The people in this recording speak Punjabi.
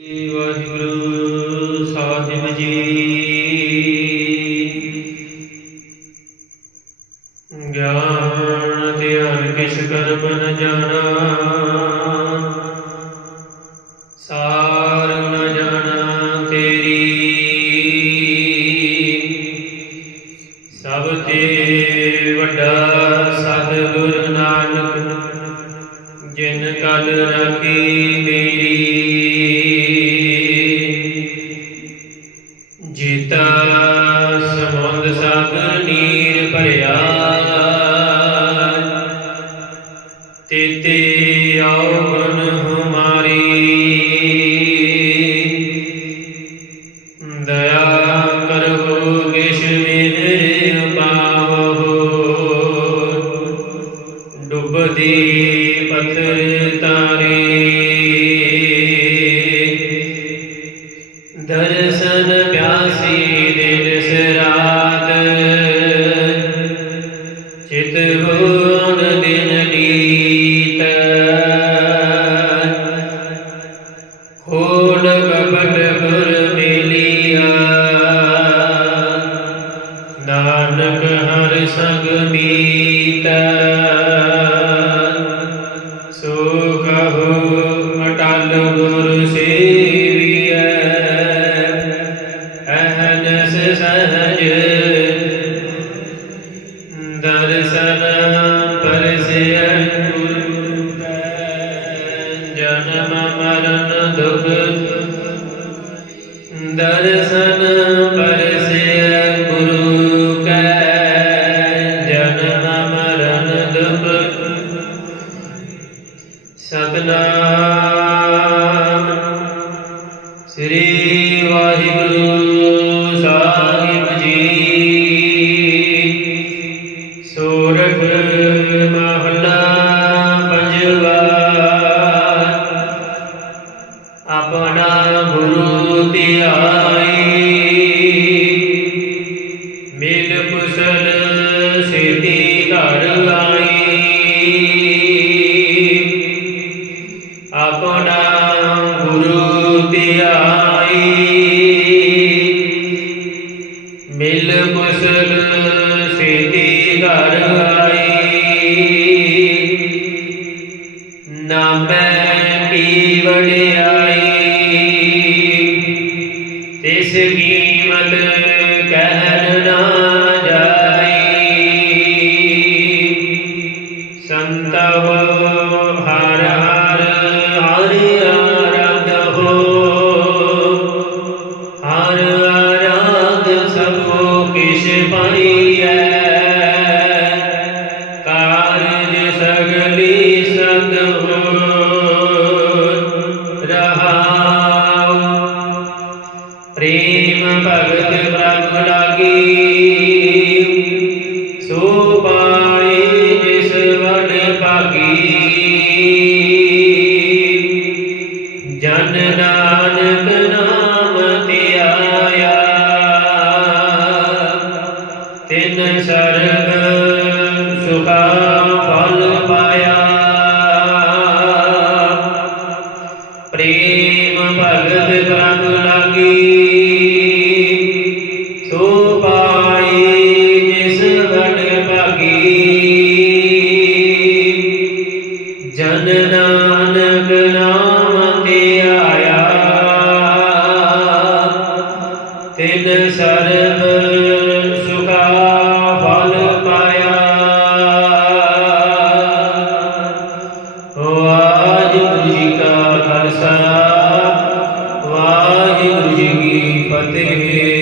ਵਾਹਿਗੁਰੂ ਸਾਹਿਬ ਜੀ ਗਿਆਨ ਧਿਆਨ ਕਿਛ ਕਰਮ ਨ ਜਾਣਾ ਸਾਰ ਨ ਜਾਣਾ ਤੇਰੀ ਸਭ ਤੇ ਵੱਡਾ ਸਤਿਗੁਰ ਨਾਨਕ ਜਿਨ ਕਲ ਰਖੀ ਮੇਰੀ ਜੀਤਾ ਸਮੁੰਦ ਸਾਗਰ ਨੀਰ ਭਰਿਆ। ਤੇਤੇ ਆਓ ਮਨ ਹਮਾਰੀ। ਦਇਆ ਕਰੋ ਗਿਸ਼ ਮੇਰੇ ਪਾਵੋ। ਡੁੱਬਦੀ ਪੱਥਰ ਤਾਰੇ। ਹਰ ਸੰਗ ਮੀਤ। ਸੋ ਕਹੋ, ਅਟਲ ਗੁਰ ਸੇਵੀਐ। ਅਹਨਸ ਸਹਜ ਦਰਸ਼ਨ ਪਰਸਿਐ ਗੁਰੂ ਜਨਮ ਮਰਨ ਦੁਖ ਦਰਸ਼ਨ ਸਤਨਾਮ ਸ੍ਰੀ ਵਾਹਿਗੁਰੂ ਮਿਲ ਕੁਸਲ ਸੇਤੀ ਘਰ ਆਈ। ਨਾਮੈ ਪੀ ਵਡਿਆਈ Aprenda. ਜਨ ਨਾਨਕ ਨਾਮ ਆਇਆ। ਤਿਨ ਸਰਬ ਸੁਖਾ ਫਲ ਪਾਇਆ। ਵਾਹਿਗੁਰੂ ਜੀ ਕਾ ਖਾਲਸਾ, ਵਾਹਿਗੁਰੂ ਜੀ ਕੀ ਫਤਿਹ।